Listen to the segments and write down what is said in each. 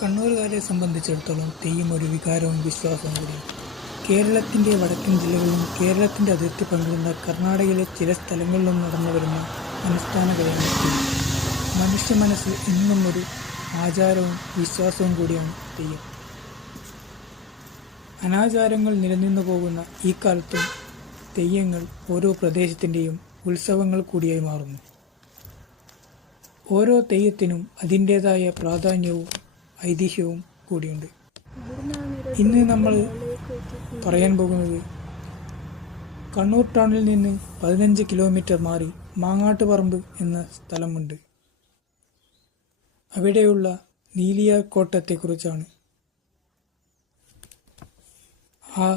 കണ്ണൂരുകാരെ സംബന്ധിച്ചിടത്തോളം തെയ്യം ഒരു വികാരവും വിശ്വാസവും കൂടിയാണ്. കേരളത്തിൻ്റെ വടക്കൻ ജില്ലകളിലും കേരളത്തിൻ്റെ അതിർത്തി പങ്കിടുന്ന കർണാടകയിലെ ചില സ്ഥലങ്ങളിലും നടന്നു വരുന്ന അനുഷ്ഠാന കലയാണ് തെയ്യം. മനുഷ്യ മനസ്സിൽ ഇന്നും ഒരു ആചാരവും വിശ്വാസവും കൂടിയാണ് തെയ്യം. അനാചാരങ്ങൾ നിലനിന്നു പോകുന്ന ഈ കാലത്തും തെയ്യങ്ങൾ ഓരോ പ്രദേശത്തിൻ്റെയും ഉത്സവങ്ങൾ കൂടിയായി മാറുന്നു. ഓരോ തെയ്യത്തിനും അതിൻ്റേതായ പ്രാധാന്യവും ഐതിഹ്യവും കൂടിയുണ്ട്. ഇന്ന് നമ്മൾ പറയാൻ പോകുന്നത് കണ്ണൂർ ടൗണിൽ നിന്ന് 15 കിലോമീറ്റർ മാറി മാങ്ങാട്ടുപറമ്പ് എന്ന സ്ഥലമുണ്ട്. അവിടെയുള്ള നീലിയാർ കോട്ടത്തെക്കുറിച്ചാണ്. ആ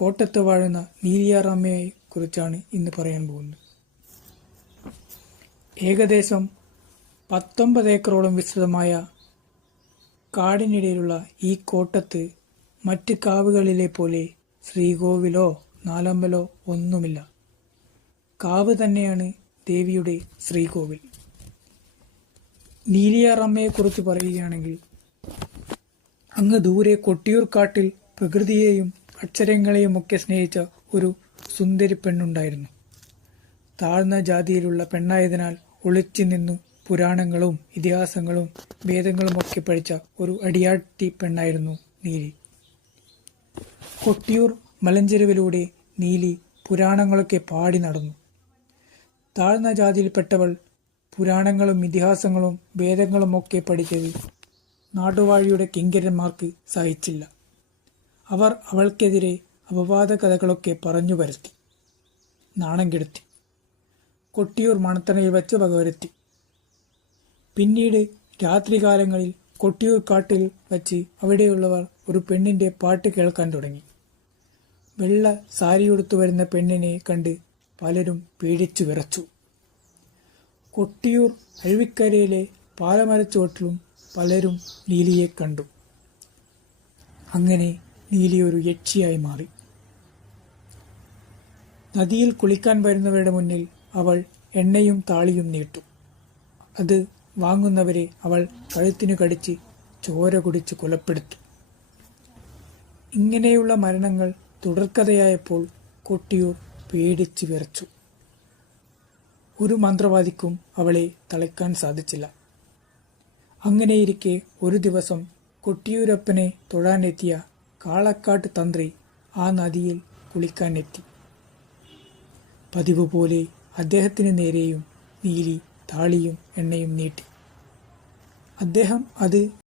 കോട്ടത്ത് വാഴുന്ന നീലിയാർ അമ്മയെ കുറിച്ചാണ് ഇന്ന് പറയാൻ പോകുന്നത്. ഏകദേശം 19 ഏക്കറോളം വിസ്തൃതമായ കാടിനിടയിലുള്ള ഈ കോട്ടത്ത് മറ്റ് കാവുകളിലെ പോലെ ശ്രീകോവിലോ നാലമ്പലോ ഒന്നുമില്ല. കാവ് തന്നെയാണ് ദേവിയുടെ ശ്രീകോവിൽ. നീലിയാർ അമ്മയെക്കുറിച്ച് പറയുകയാണെങ്കിൽ, അങ്ങ് ദൂരെ കൊട്ടിയൂർ കാട്ടിൽ പ്രകൃതിയെയും അക്ഷരങ്ങളെയും ഒക്കെ സ്നേഹിച്ച ഒരു സുന്ദരി പെണ്ണുണ്ടായിരുന്നു. താഴ്ന്ന ജാതിയിലുള്ള പെണ്ണായതിനാൽ ഒളിച്ചു നിന്നു പുരാണങ്ങളും ഇതിഹാസങ്ങളും വേദങ്ങളും ഒക്കെ പഠിച്ച ഒരു അടിയാട്ടി പെണ്ണായിരുന്നു നീലി. കൊട്ടിയൂർ മലഞ്ചെരുവിലൂടെ നീലി പുരാണങ്ങളൊക്കെ പാടി നടന്നു. താഴ്ന്ന ജാതിയിൽപ്പെട്ടവൾ പുരാണങ്ങളും ഇതിഹാസങ്ങളും വേദങ്ങളും ഒക്കെ പഠിച്ചത് നാടുവാഴിയുടെ കിങ്കരന്മാർക്ക് സഹിച്ചില്ല. അവർ അവൾക്കെതിരെ അപവാദ കഥകളൊക്കെ പറഞ്ഞു പരത്തി, നാണം കെടുത്തി. കൊട്ടിയൂർ മണത്തണയിൽ വച്ച് വകവരുത്തി. പിന്നീട് രാത്രികാലങ്ങളിൽ കൊട്ടിയൂർ കാട്ടിൽ വച്ച് അവിടെയുള്ളവർ ഒരു പെണ്ണിന്റെ പാട്ട് കേൾക്കാൻ തുടങ്ങി. വെള്ള സാരിയുടുത്തു വരുന്ന പെണ്ണിനെ കണ്ട് പലരും പേടിച്ചു വിറച്ചു. കൊട്ടിയൂർ അരുവിക്കരയിലെ പാലമരച്ചുവട്ടിലും പലരും നീലിയെ കണ്ടു. അങ്ങനെ നീലി ഒരു യക്ഷിയായി മാറി. നദിയിൽ കുളിക്കാൻ വരുന്നവരുടെ മുന്നിൽ അവൾ എണ്ണയും താളിയും നീട്ടു. അത് വാങ്ങുന്നവരെ അവൾ കഴുത്തിനു കടിച്ച് ചോര കുടിച്ച് കൊലപ്പെടുത്തു. ഇങ്ങനെയുള്ള മരണങ്ങൾ തുടർക്കഥയായപ്പോൾ കൊട്ടിയൂർ പേടിച്ച് വിറച്ചു. ഒരു മന്ത്രവാദിക്കും അവളെ തളയ്ക്കാൻ സാധിച്ചില്ല. അങ്ങനെയിരിക്കെ ഒരു ദിവസം കൊട്ടിയൂരപ്പനെ തൊഴാനെത്തിയ കാളക്കാട്ട് തന്ത്രി ആ നദിയിൽ കുളിക്കാനെത്തി. പതിവ് പോലെ അദ്ദേഹത്തിന് നേരെയും നീലി താളിയും എണ്ണയും നീട്ടി. അദ്ദേഹം അത്